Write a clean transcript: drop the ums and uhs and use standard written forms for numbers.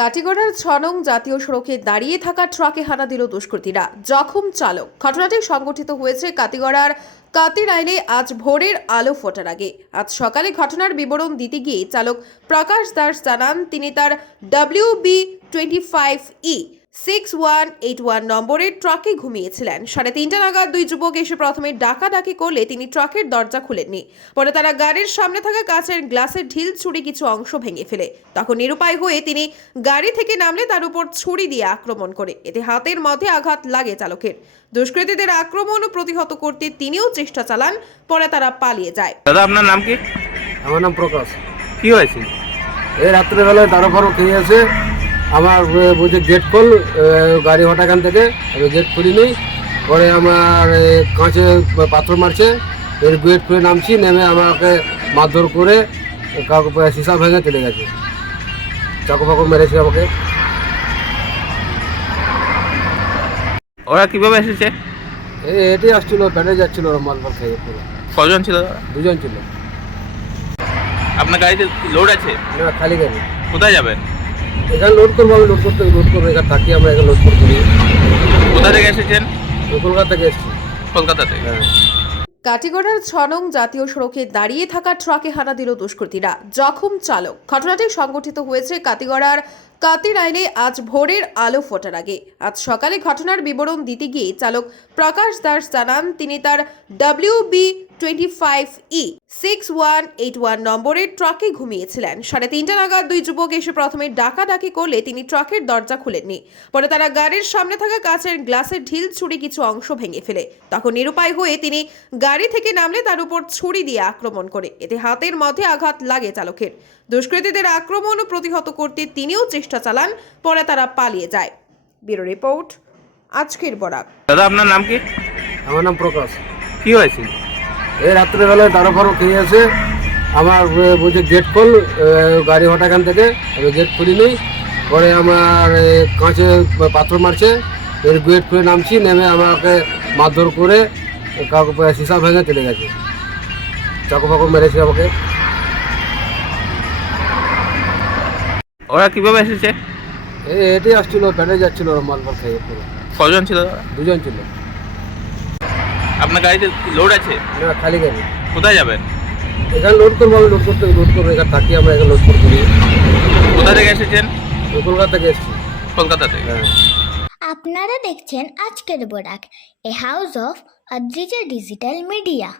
কাটিগড়ার ৬ নং জাতীয় সড়কে দাঁড়িয়ে থাকা ট্রাকে হানা দিল দুষ্কৃতীরা, জখম চালক। ঘটনাটি সংঘটিত হয়েছে কাটিগড়ার কাতিরাইলে আজ ভোরের আলো ফোটার আগে। আজ সকালে ঘটনার বিবরণ দিতে গিয়ে চালক প্রকাশ দাস জানান, তিনি তার WB25E 6181 নম্বরের ট্রাকে ঘুমিয়েছিলেন। 3:30 নাগাদ দুই যুবক এসে প্রথমে ডাকাডাকি করলে তিনি ট্রাকের দরজা খুলেননি। পরে তারা গাড়ির সামনে থাকা কাঁচের গ্লাসের ঢিল ছুঁড়ে কিছু অংশ ভেঙে ফেলে। তখন নিরুপায় হয়ে তিনি গাড়ি থেকে নামলে তার উপর ছুরি দিয়ে আক্রমণ করে। এতে হাতের মধ্যে আঘাত লাগে চালকের। দুষ্কৃতীদের আক্রমণ প্রতিহত করতে তিনিও চেষ্টা চালান, পরে তারা পালিয়ে যায়। দাদা, আপনার নাম কি? আমার নাম প্রকাশ। কি হয়েছে? এই রাত্রেবেলায় দাঁড়ো ফারো খেয়ে আসে, আমার বলছে গেট খোল, গাড়ি হঠাখান থেকে আমি গেট খুলিনি। পরে আমার কাঁচে পাথর মারছে, এর গেট খুলে নামছি, নেমে আমাকে মারধর করে কাউকে সীসা ভেঙে চলে গেছে, চাকু ফাকু মেরেছে আমাকে। ওরা কিভাবে এসেছে? এটি আসছিল, প্যাডে যাচ্ছিল, ওরা মালবার খেয়ে পুরো। কজন ছিল দাদা? দুজন ছিল। আপনার গাড়িতে লোড আছে? না, খালি গাড়ি। কোথায় যাবেন? এখানে লোড করবো, আমি লোড করবো, এখানে থাকি আমরা, এখানে লোড করবো। কোথা থেকে এসেছেন? কলকাতা থেকে এসছি। কলকাতা থেকে? হ্যাঁ। কাটিগড়ার ৬ নং জাতীয় সড়কে দাঁড়িয়ে থাকা ট্রাকে হানা দিল দুষ্কৃতীরা, জখম চালক। ঘটনাটি সংঘটিত হয়েছে কাটিগড়ার কাতিরাইলে আজ ভোরের আলো ফোটার আগে। আজ সকালে ঘটনার বিবরণ দিতে গিয়ে চালক প্রকাশ দাস জানান, তিনি তার WB25E 6181 নম্বরের ট্রাকে ঘুমিয়েছিলেন। 3:30 নাগাদ দুই যুবক এসে প্রথমে ডাকাডাকি করলে তিনি ট্রাকের দরজা খুলেননি। পরে তারা গাড়ির সামনে থাকা কাঁচের গ্লাসের ঢিল ছুঁড়ে কিছু অংশ ভেঙে ফেলে। তখন নিরুপায় হয়ে তিনি গাড়ি থেকে নামলে তার উপর ছুরি দিয়ে আক্রমণ করে। এতে হাতের মধ্যে আঘাত লাগে চালকের। দুষ্কৃতীদের আক্রমণ প্রতিহত করতে তিনিও চেষ্টা চালান, পরে তারা পালিয়ে যায়। ব্যুরো রিপোর্ট, আজকের বরাক। দাদা, আপনার নাম কি? আমার নাম প্রকাশ। কি হয়েছে? এই রাত্রেবেলায় দাঁড়ো ফারো খেয়ে আসে, আমার বলছে গেট খোল, গাড়ি হঠাখান থেকে আমি গেট খুলিনি। পরে আমার কাঁচে পাথর মারছে, এর গেট খুলে নামছি, নেমে আমাকে মারধর করে কাউকে সীসা ভেঙে চলে গেছে, চাকু ফাকু মেরেছে আমাকে। ওরা কিভাবে এসেছে? এটি আসছিল, প্যাডে যাচ্ছিল, ওরা মালবার খেয়ে পুরো। কজন ছিল দাদা? দুজন ছিল। আপনার গাড়িতে লোড আছে? না, খালি গাড়ি। কোথায় যাবেন? এখানে লোড করবো, আমি লোড করবো, এখানে থাকি আমরা, এখানে লোড করবো। কোথা থেকে এসেছেন? কলকাতা থেকে এসছি। কলকাতা থেকে? হ্যাঁ। আপনারা দেখছেন আজকের Barak, a house of Adrija digital media.